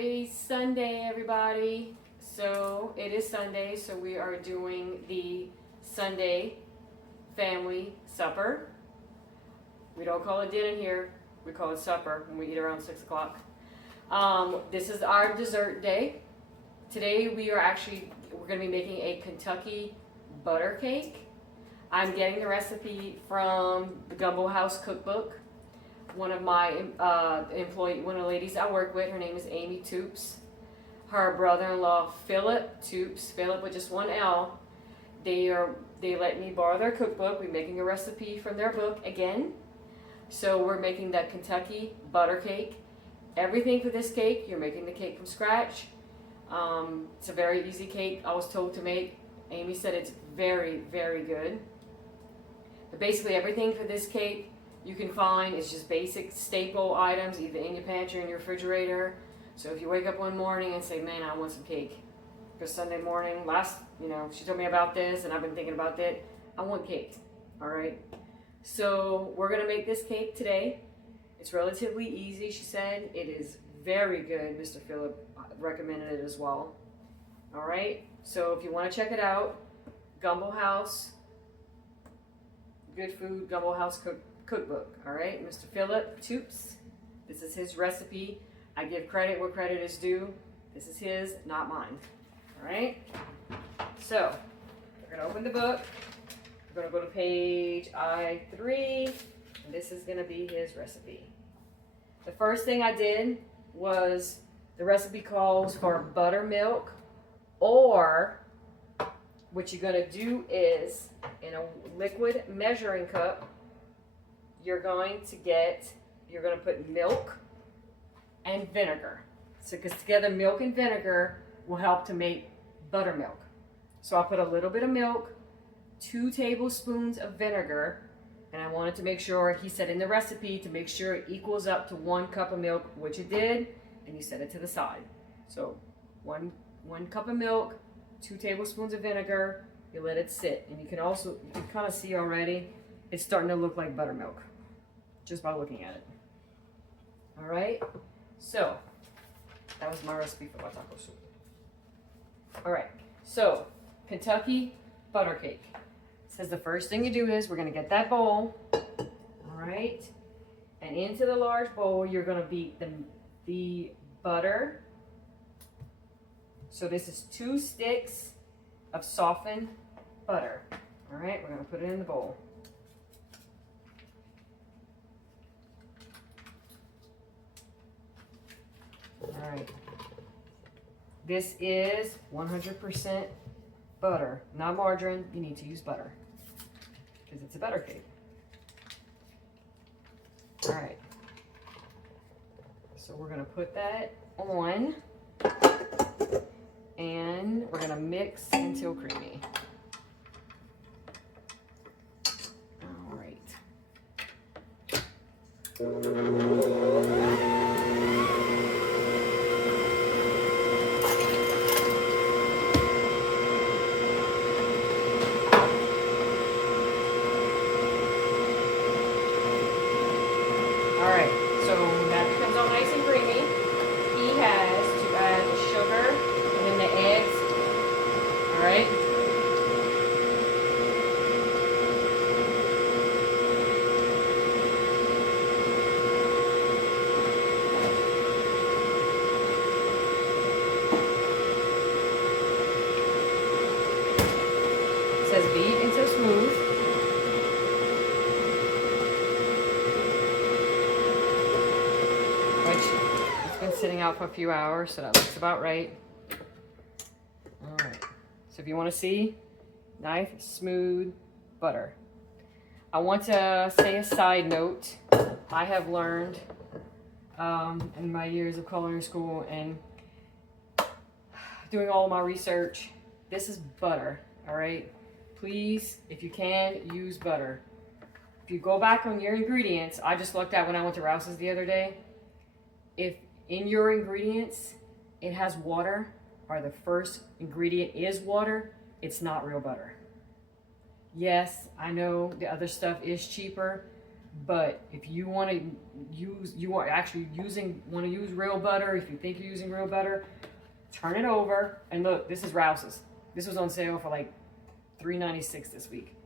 Happy Sunday, everybody. So it is Sunday, so we are doing the Sunday family supper. We don't call it dinner here, we call it supper when we eat around 6 o'clock. This is our dessert day. Today we're going to be making a Kentucky butter cake. I'm getting the recipe from the Gumbo House Cookbook. One of my one of the ladies I work with, her name is Philip Toups. Her brother-in-law, Philip Toups, Philip with just one L. They let me borrow their cookbook. We're making a recipe from their book again. So we're making that Kentucky butter cake. Everything for this cake, you're making the cake from scratch. It's a very easy cake, I was told to make. Amy said it's very, very good. But basically everything for this cake you can find is just basic staple items, either in your pantry or in your refrigerator. So if you wake up one morning and say, man, I want some cake. Because Sunday morning, she told me about this and I've been thinking about that. I want cake, all right? So we're gonna make this cake today. It's relatively easy, she said. It is very good. Mr. Philip recommended it as well. All right, so if you wanna check it out, Gumbo House, Good Food, Gumbo House Cookbook, all right? Mr. Philip Toups, this is his recipe. I give credit where credit is due. This is his, not mine, all right? So, we're gonna open the book. We're gonna go to page I3, and this is gonna be his recipe. The first thing I did was, the recipe calls for buttermilk, or what you're gonna do is, in a liquid measuring cup, you're going to put milk and vinegar. So, because together milk and vinegar will help to make buttermilk. So I'll put a little bit of milk, 2 tablespoons of vinegar, and I wanted to make sure, he said in the recipe, to make sure it equals up to 1 cup of milk, which it did, and you set it to the side. So one cup of milk, 2 tablespoons of vinegar, you let it sit. And you can kind of see already, it's starting to look like buttermilk, just by looking at it. All right, so that was my recipe for my taco soup. All right, so Kentucky butter cake. It says the first thing you do is we're gonna get that bowl, all right? And into the large bowl, you're gonna beat the butter. So this is 2 sticks of softened butter. All right, we're gonna put it in the bowl. All right, this is 100% butter, not margarine. You need to use butter because it's a butter cake. All right, so we're gonna put that on and we're gonna mix until creamy. All right. Alright, so when that becomes all nice and creamy, he has to add the sugar and then the eggs. Alright? It says beat until smooth. Sitting out for a few hours, so that looks about right. All right, so if you want to see nice smooth butter, I want to say a side note. I have learned in my years of culinary school and doing all my research, this is butter. All right, please, if you can, use butter. If you go back on your ingredients, I just looked at when I went to Rouse's the other day, if in your ingredients, it has water, or the first ingredient is water, it's not real butter. Yes, I know the other stuff is cheaper, But if you want to use, you are actually want to use real butter, if you think you're using real butter, turn it over. And look, this is Rouse's. This was on sale for like $3.96 this week.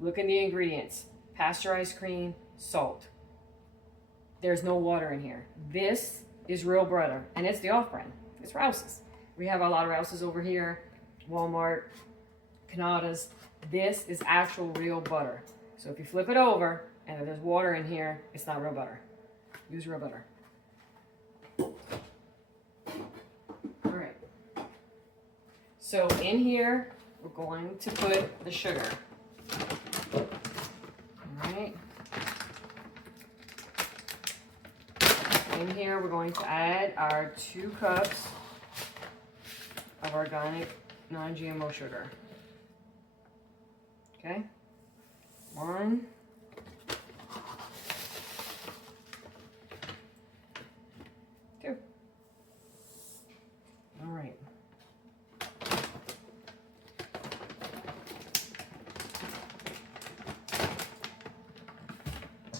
Look in the ingredients. Pasteurized cream, salt. There's no water in here. This is real butter, and it's the off-brand. It's Rouse's. We have a lot of Rouse's over here, Walmart, Canada's. This is actual real butter. So if you flip it over, and if there's water in here, it's not real butter. Use real butter. All right. So in here, we're going to put the sugar. All right. In here, we're going to add our 2 cups of organic non-GMO sugar. Okay. 1. 2. All right.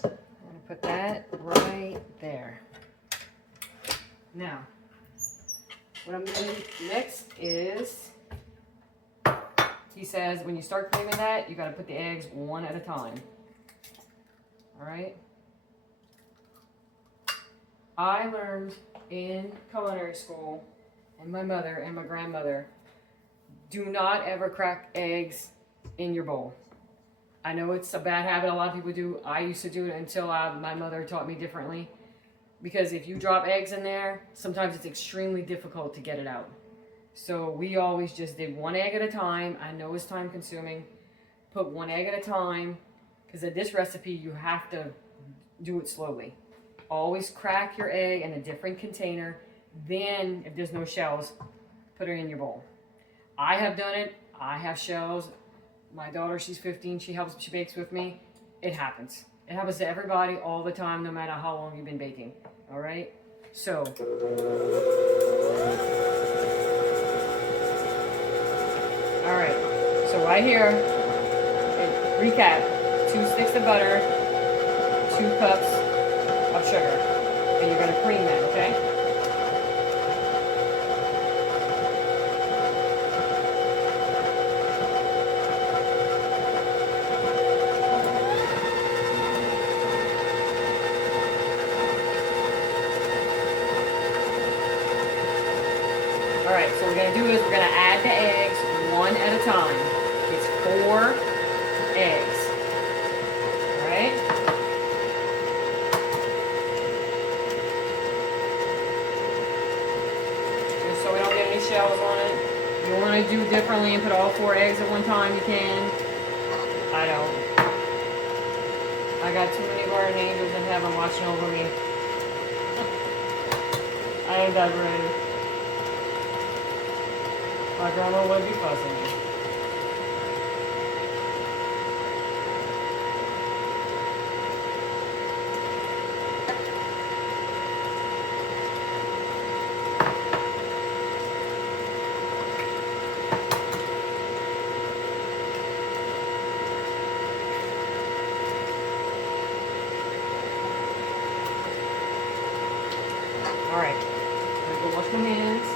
I'm going to put that right there. Now, what I'm going to do next is, he says when you start creaming that, you got to put the eggs one at a time. All right? I learned in culinary school, and my mother and my grandmother, do not ever crack eggs in your bowl. I know it's a bad habit a lot of people do. I used to do it until my mother taught me differently. Because if you drop eggs in there, sometimes it's extremely difficult to get it out. So we always just did 1 egg at a time. I know it's time consuming. Put 1 egg at a time. Because at this recipe, you have to do it slowly. Always crack your egg in a different container. Then, if there's no shells, put it in your bowl. I have done it. I have shells. My daughter, she's 15. She bakes with me. It happens. It happens to everybody all the time, no matter how long you've been baking. All right? So. All right. So right here, recap. 2 sticks of butter, 2 cups of sugar. And you're going to cream that, okay? All right, so what we're going to do is we're going to add the eggs 1 at a time. It's 4 eggs. All right? Just so we don't get any shells on it. If you want to do differently and put all 4 eggs at one time, you can. I don't. I got too many guardian angels in heaven watching over me. I ain't that brave. My grandma would be fussing me. All right, I'm gonna go wash my hands.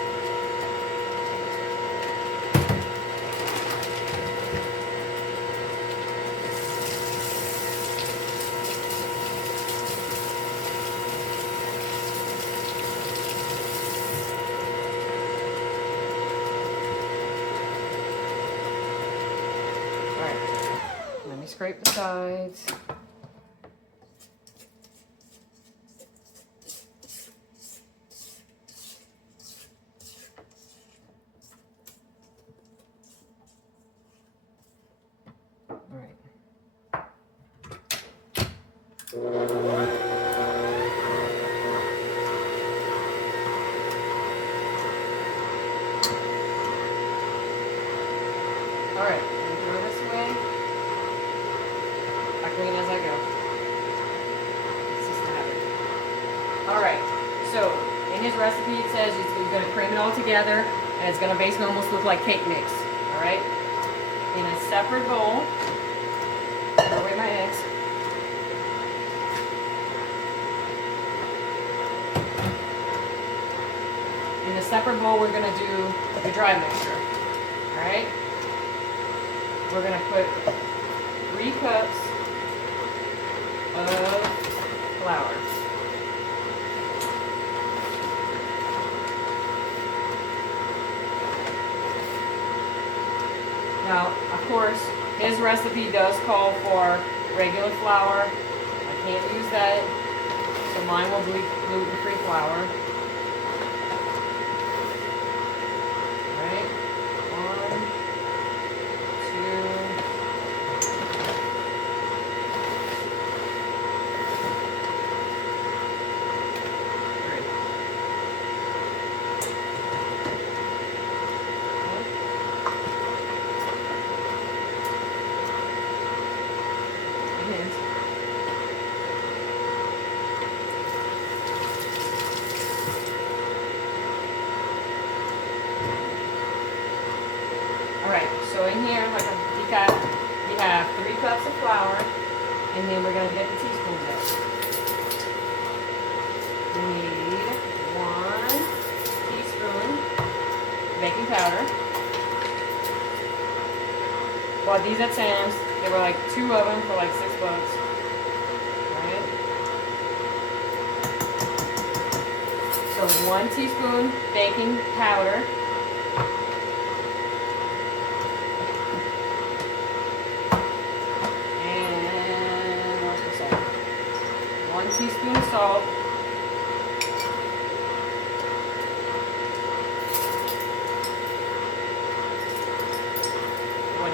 Let me scrape the sides. All right. All right, I'm gonna throw this away. I clean as I go. It's just a habit. All right, so in his recipe it says you're going to cream it all together, and it's going to basically almost look like cake mix. All right, in a separate bowl, throw away my eggs. separate bowl, we're going to do the dry mixture. Alright? We're going to put 3 cups of flour. Now, of course, his recipe does call for regular flour. I can't use that, so mine will be gluten-free flour. Alright, 1, 2, 3. Alright, so in here, like we have 3 cups of flour, and then we're going to get the teaspoons out. We need 1 teaspoon baking powder. Bought these at Sam's. They were like 2 of them for like $6. Alright. So 1 teaspoon baking powder. Teaspoon of salt. 1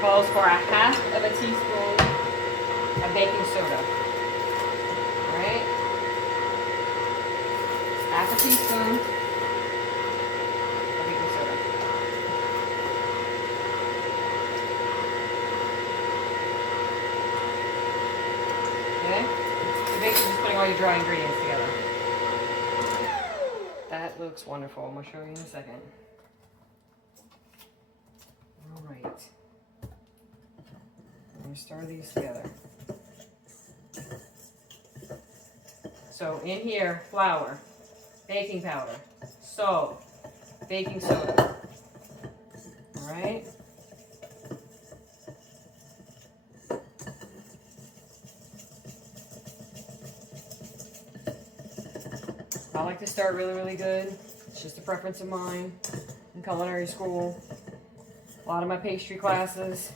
calls for 1/2 of a teaspoon of baking soda. Alright? 1/2 a teaspoon of baking soda. Okay? So basically just putting all your dry ingredients together. That looks wonderful. I'm going to show you in a second. Alright. Stir these together. So in here, flour, baking powder, salt, baking soda. All right. I like to start really, really good. It's just a preference of mine in culinary school. A lot of my pastry classes.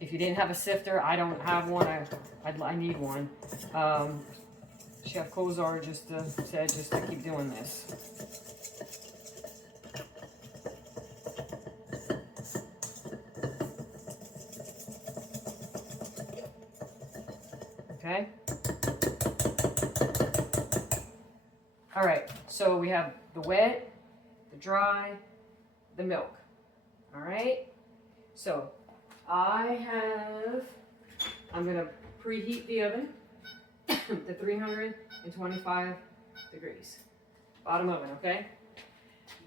If you didn't have a sifter, I don't have one. I need one. Chef Kozar just said just to keep doing this. Okay. All right. So we have the wet, the dry, the milk. All right. So I'm going to preheat the oven to 325 degrees. Bottom oven, okay?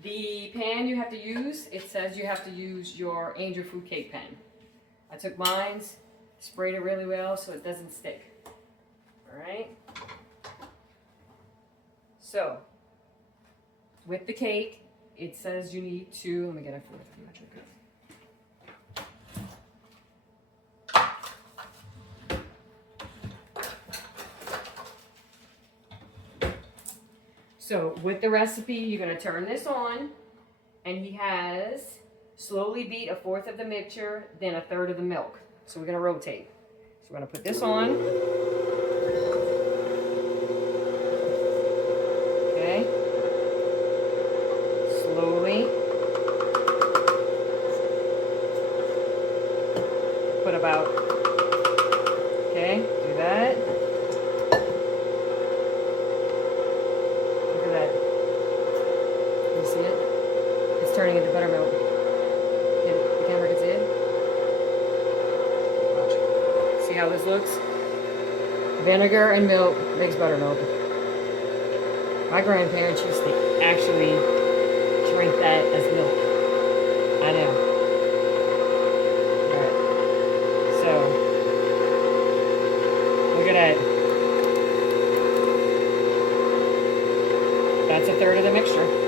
The pan you have to use, it says you have to use your Angel Food Cake pan. I took mine, sprayed it really well so it doesn't stick. All right? So, with the cake, it says you need to, let me get it for you. So with the recipe, you're going to turn this on, and he has slowly beat 1/4 of the mixture, then 1/3 of the milk. So we're going to rotate. So we're going to put this on. Okay. Slowly. Put about, okay, do that. See it? It's turning into buttermilk. The camera can see it? Watch. See how this looks? Vinegar and milk makes buttermilk. My grandparents used to actually drink that as milk. I know. Alright. So, look at that. That's a third of the mixture.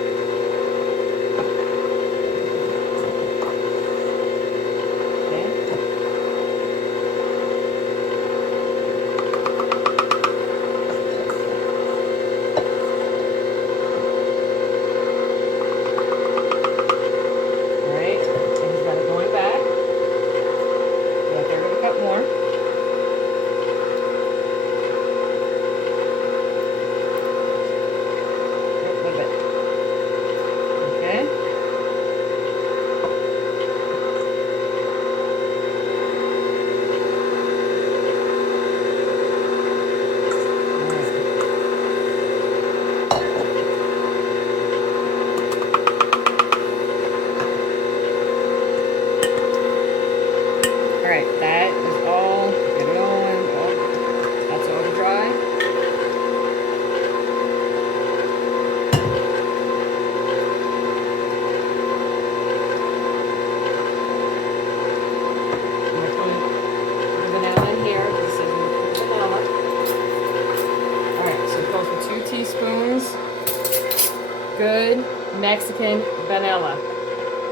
Good Mexican vanilla.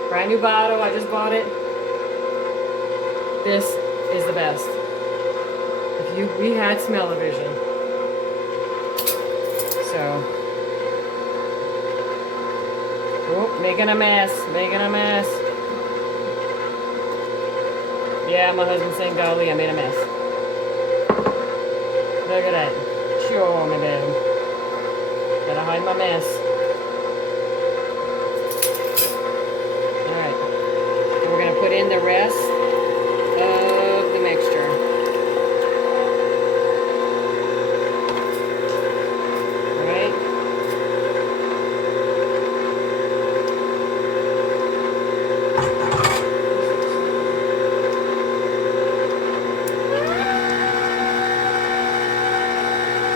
Brand new bottle, I just bought it. This is the best. We had smell-o-vision. So, oh, making a mess, making a mess. Yeah, my husband's saying, golly, I made a mess. Look at that. Sure, my baby. Gotta hide my mess. Put in the rest of the mixture. All right.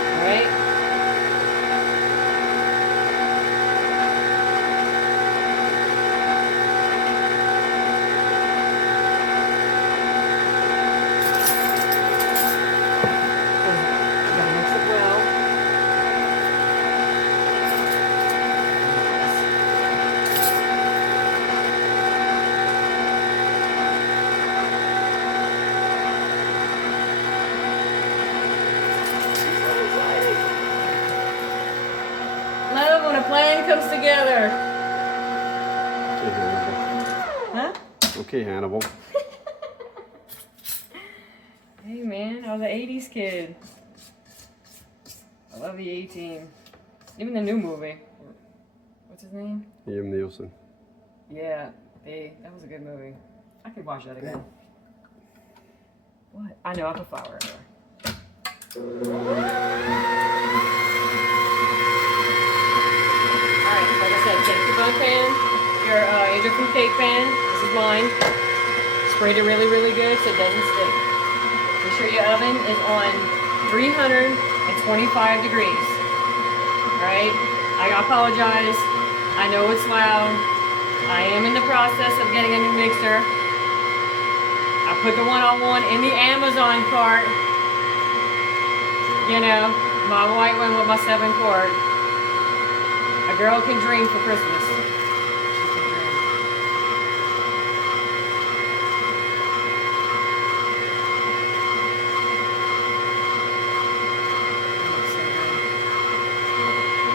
All right. Love when a plan comes together. Huh? Okay, Hannibal. Hey man, I was an 80s kid. I love the A-Team. Even the new movie. What's his name? Liam Nielsen. Yeah, that was a good movie. I could watch that again. What? I know, I put flour in there. Alright, like I said, take your bun pan, your Angel Food Cake pan. This is mine. Sprayed it really, really good so it doesn't stick. Make sure your oven is on 325 degrees. Alright? I apologize. I know it's loud. I am in the process of getting a new mixer. I put the one-on-one in the Amazon cart. You know, my white one with my 7-quart. A girl can dream for Christmas. She can dream.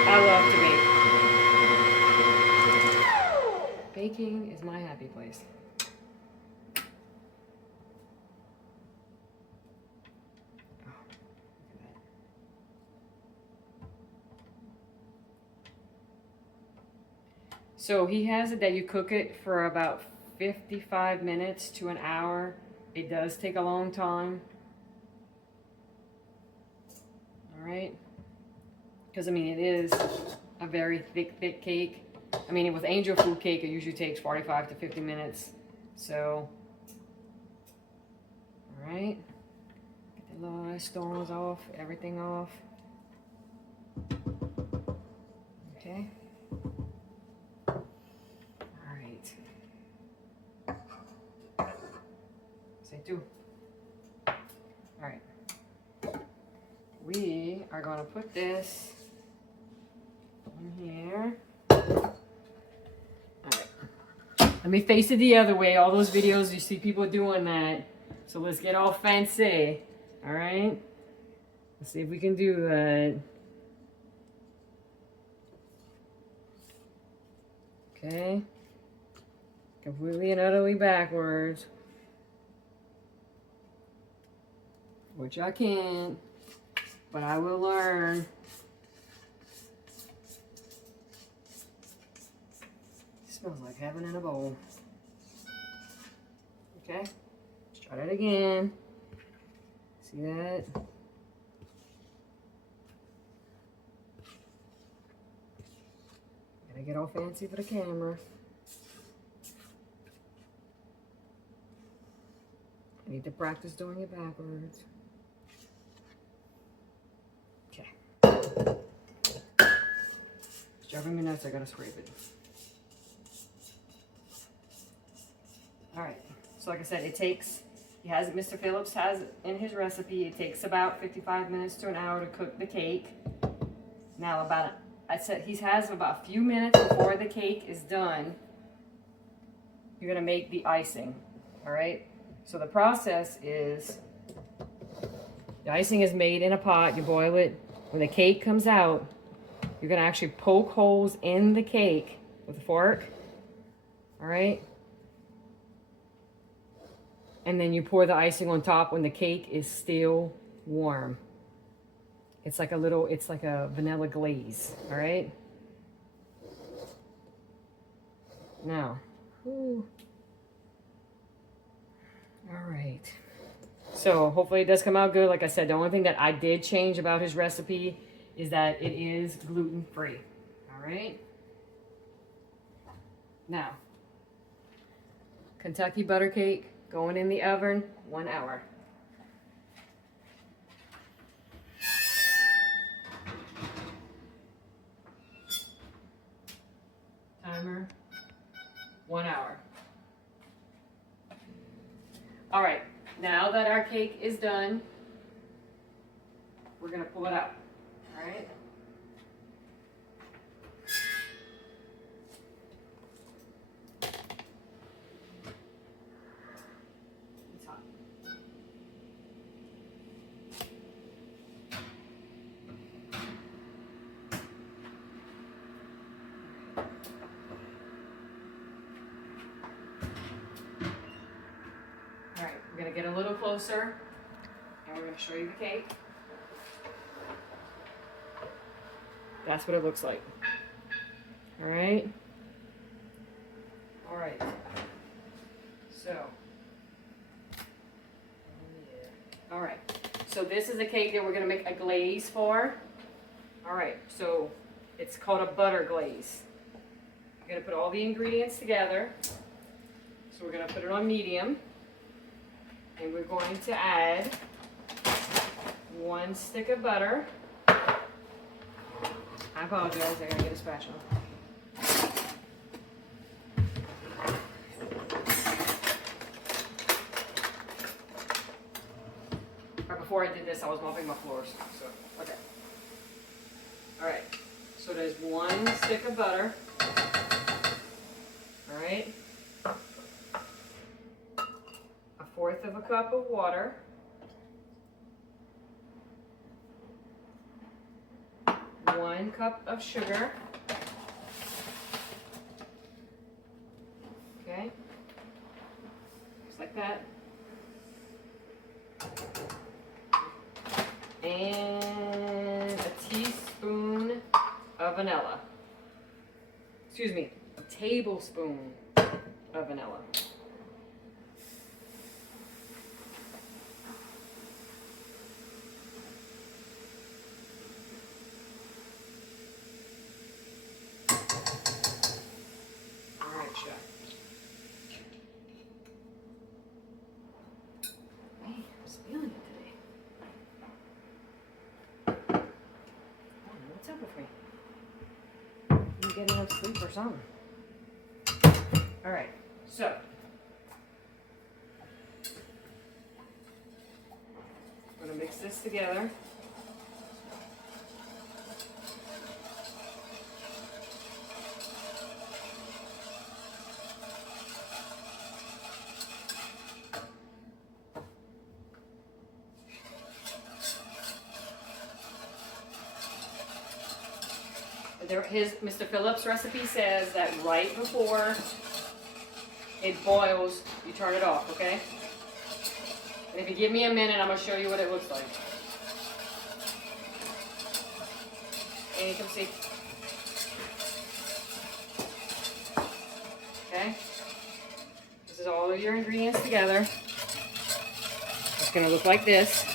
I love to bake. Baking is my happy place. So he has it that you cook it for about 55 minutes to an hour. It does take a long time. All right. Because, I mean, it is a very thick cake. I mean, with Angel Food Cake, it usually takes 45 to 50 minutes. So, all right. Get the the stones off, everything off. Okay. All right. Say two. All right. We are going to put this in here. All right. Let me face it the other way. All those videos, you see people doing that. So let's get all fancy. All right. Let's see if we can do that. Okay. Completely and utterly backwards. Which I can't. But I will learn. It smells like heaven in a bowl. Okay. Let's try that again. See that? Gotta get all fancy for the camera. I need to practice doing it backwards. Okay. It's driving me nuts, I gotta scrape it. Alright, so like I said, it takes, Mr. Phillips has in his recipe, it takes about 55 minutes to an hour to cook the cake. Now he has about a few minutes before the cake is done, you're gonna make the icing, alright? So the process is, the icing is made in a pot, you boil it. When the cake comes out, you're gonna actually poke holes in the cake with a fork, all right? And then you pour the icing on top when the cake is still warm. It's like a vanilla glaze, all right? Now, all right. So hopefully it does come out good. Like I said, the only thing that I did change about his recipe is that it is gluten-free. All right. Now, Kentucky butter cake going in the oven, 1 hour. Timer, 1 hour. All right. Now that our cake is done, we're going to pull it out, all right? It's hot. All right, we're going to get a little closer, and we're going to show you the cake. That's what it looks like. All right. All right. So. All right. So this is a cake that we're going to make a glaze for. All right. So it's called a butter glaze. We're going to put all the ingredients together. So we're going to put it on medium. And we're going to add 1 stick of butter. I apologize, I gotta get a spatula. Right before I did this, I was mopping my floors, so, okay. Alright, so there's 1 stick of butter. Alright. 1/4 of a cup of water. 1 cup of sugar. Okay. Just like that. And a teaspoon of vanilla. Excuse me, a tablespoon of vanilla. Man, I'm feeling it today. with me. You get enough sleep or something. All right, so. I'm gonna mix this together. Mr. Phillips' recipe says that right before it boils, you turn it off, okay? And if you give me a minute, I'm gonna show you what it looks like. And you can see. Okay? This is all of your ingredients together. It's gonna look like this.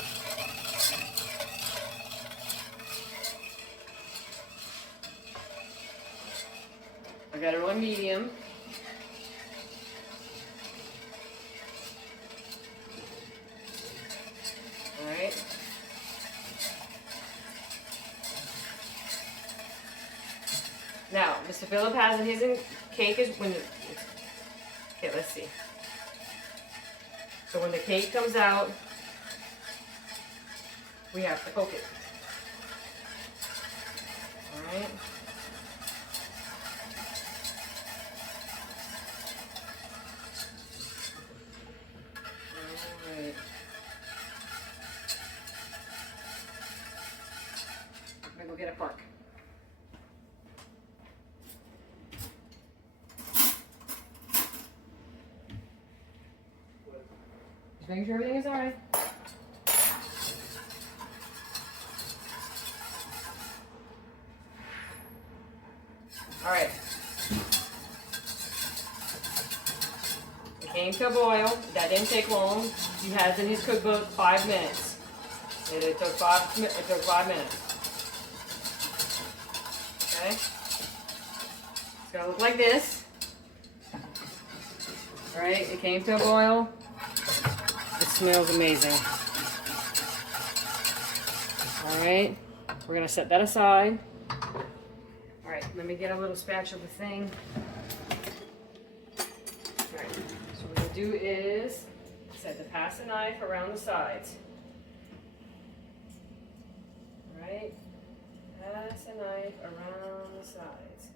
I got it on medium. Alright. Now, Mr. Phillip has in his cake is when okay, let's see. So when the cake comes out, we have to cook it. Alright. Alright. I'm gonna go get a fork. Just making sure everything is alright. Alright. It came to a boil. That didn't take long. He has in his cookbook 5 minutes. It took 5 minutes. Okay? It's gonna look like this. Alright, it came to a boil. It smells amazing. Alright, we're gonna set that aside. Alright, let me get a little spatula thing. Alright, so what we're gonna do is set the pasta knife around the sides. Alright, pass a knife around the sides.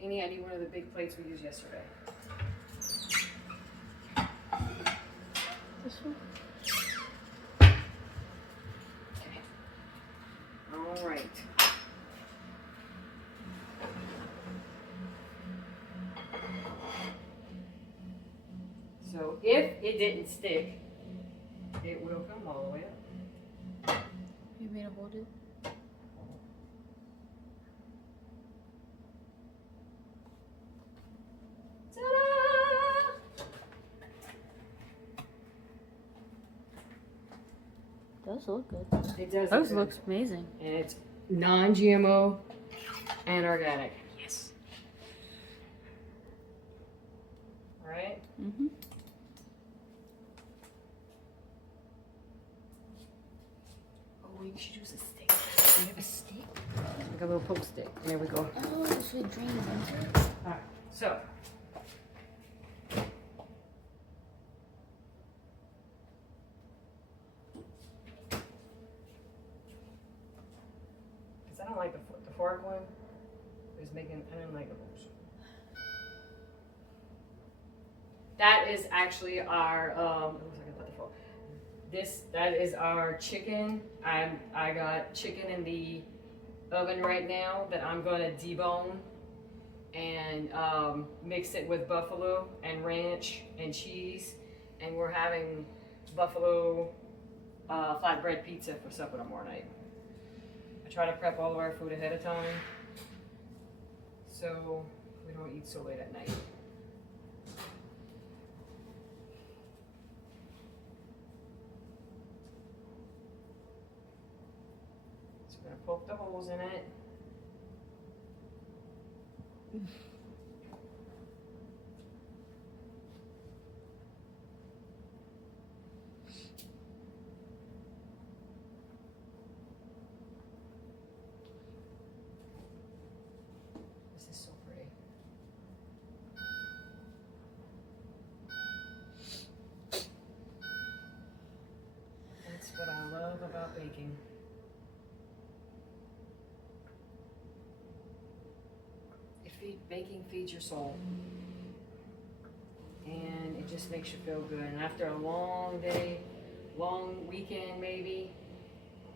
Amy, I need one of the big plates we used yesterday. This one? Okay. All right. So if it didn't stick, it will come all the way up. You made a hold it? Does look good. It does. Those looks amazing. And it's non-GMO and organic. Yes. All right. Mhm. Oh, we should use a stick. We have a stick. Like a little poke stick. There we go. Oh, so we drain it into it. All right. So. I don't like the fork one. It's making, I don't like the holes. That is actually our, it looks like I put the fork. That is our chicken. I got chicken in the oven right now that I'm gonna debone and mix it with buffalo and ranch and cheese. And we're having buffalo flatbread pizza for supper tomorrow night. I try to prep all of our food ahead of time so we don't eat so late at night. So we're gonna poke the holes in it. baking feeds your soul. And it just makes you feel good. And after a long day, long weekend maybe,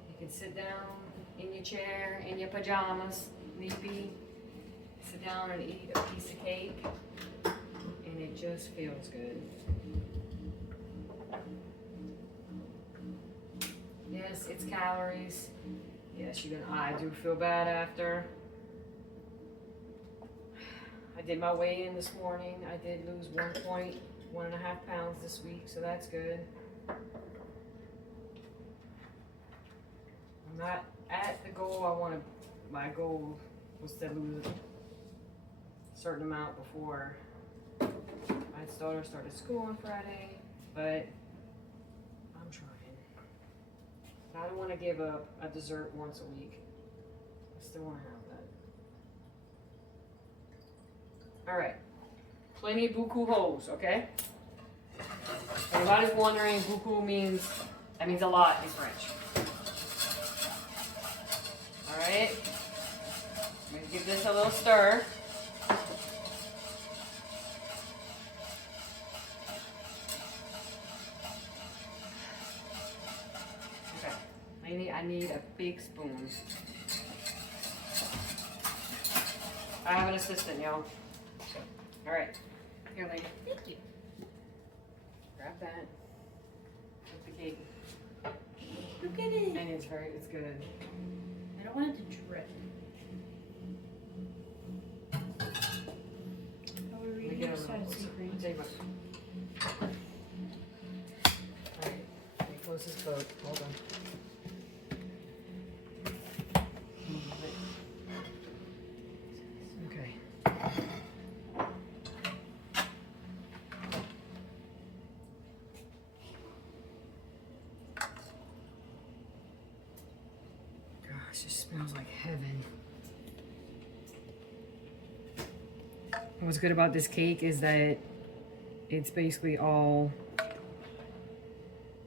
you can sit down in your chair, in your pajamas, maybe, sit down and eat a piece of cake, and it just feels good. Yes, it's calories. Yes, I do feel bad after. I did my weigh-in this morning. I did lose 1.5 pounds this week, so that's good. I'm not at the goal my goal was to lose a certain amount before my daughter started school on Friday, but I'm trying. I don't want to give up a dessert once a week. I still want to have that. All right, plenty beaucoup hose, okay? Anybody's wondering, beaucoup that means a lot in French. All right, I'm gonna give this a little stir. Okay, I need a big spoon. I have an assistant, y'all. All right, here, lady. Thank you. Grab that. With the cake. Look at it. And it's good. I don't want it to drip. Oh, we're Let me reading get the a side little of closer. I'll tell you what. All right, let me close this boat. Hold on. Okay. Gosh, it smells like heaven. What's good about this cake is that it's basically all,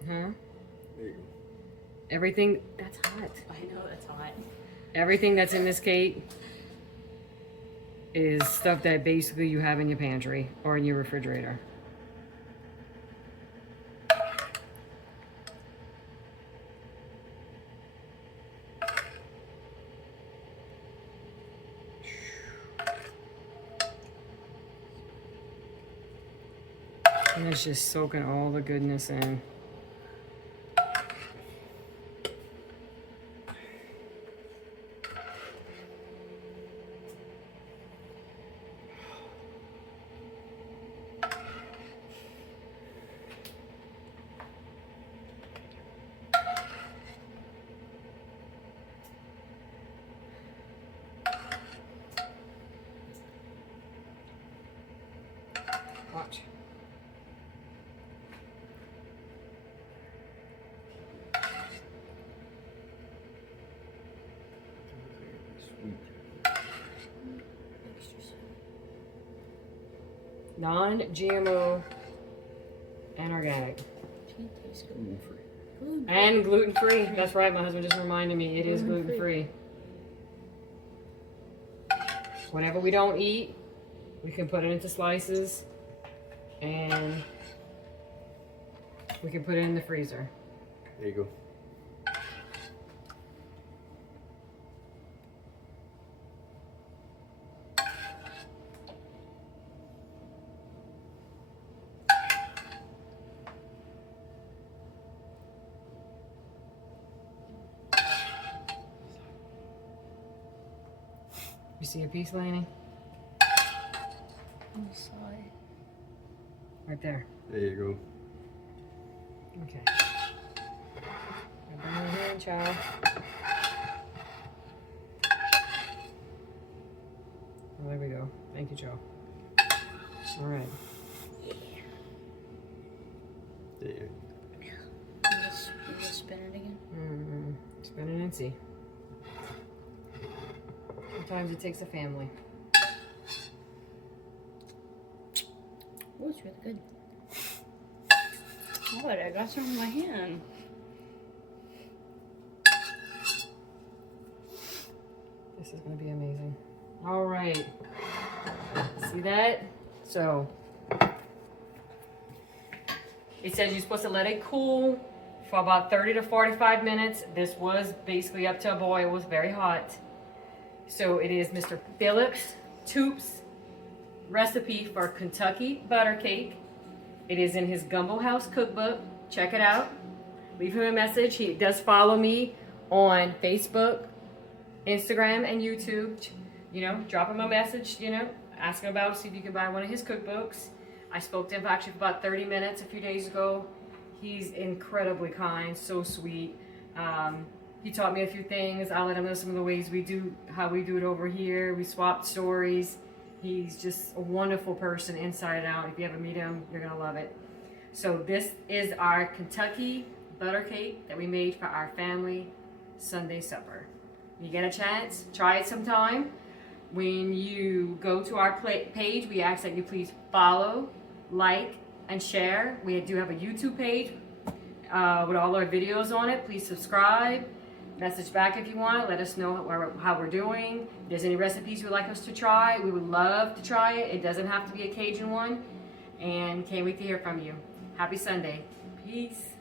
There you go. everything, that's hot. I know that's hot. Everything that's in this cake is stuff that basically you have in your pantry or in your refrigerator. And it's just soaking all the goodness in. Watch. Non-GMO and organic. Gluten-free. And gluten-free. That's right, my husband just reminded me. It is gluten-free. Whatever we don't eat, we can put it into slices and we can put it in the freezer. There you go. You see a piece, Laney? I saw it. Right there. There you go. Okay. Bring your hand, child. Well, there we go. Thank you, Joe. All right. There you You just spin it again? Spin it and see. Sometimes it takes a family. Oh, it's really good. Oh, I got some in my hand. This is going to be amazing. All right. See that? So it says you're supposed to let it cool for about 30 to 45 minutes. This was basically up to a boil. It was very hot. So it is Mr. Philip Toups recipe for Kentucky butter cake. It is in his Gumbo House Cookbook. Check it out. Leave him a message. He does follow me on Facebook, Instagram, and YouTube. You know, drop him a message, you know, ask him about, see if you can buy one of his cookbooks. I spoke to him actually for about 30 minutes a few days ago. He's incredibly kind, so sweet. He taught me a few things. I let him know some of the ways we do, how we do it over here. We swapped stories. He's just a wonderful person inside and out. If you ever meet him, you're gonna love it. So this is our Kentucky butter cake that we made for our family Sunday supper. You get a chance, try it sometime. When you go to our page, we ask that you please follow, like, and share. We do have a YouTube page with all our videos on it. Please subscribe. Message back if you want. Let us know how we're doing. If there's any recipes you'd like us to try, we would love to try it. It doesn't have to be a Cajun one. And can't wait to hear from you. Happy Sunday. Peace.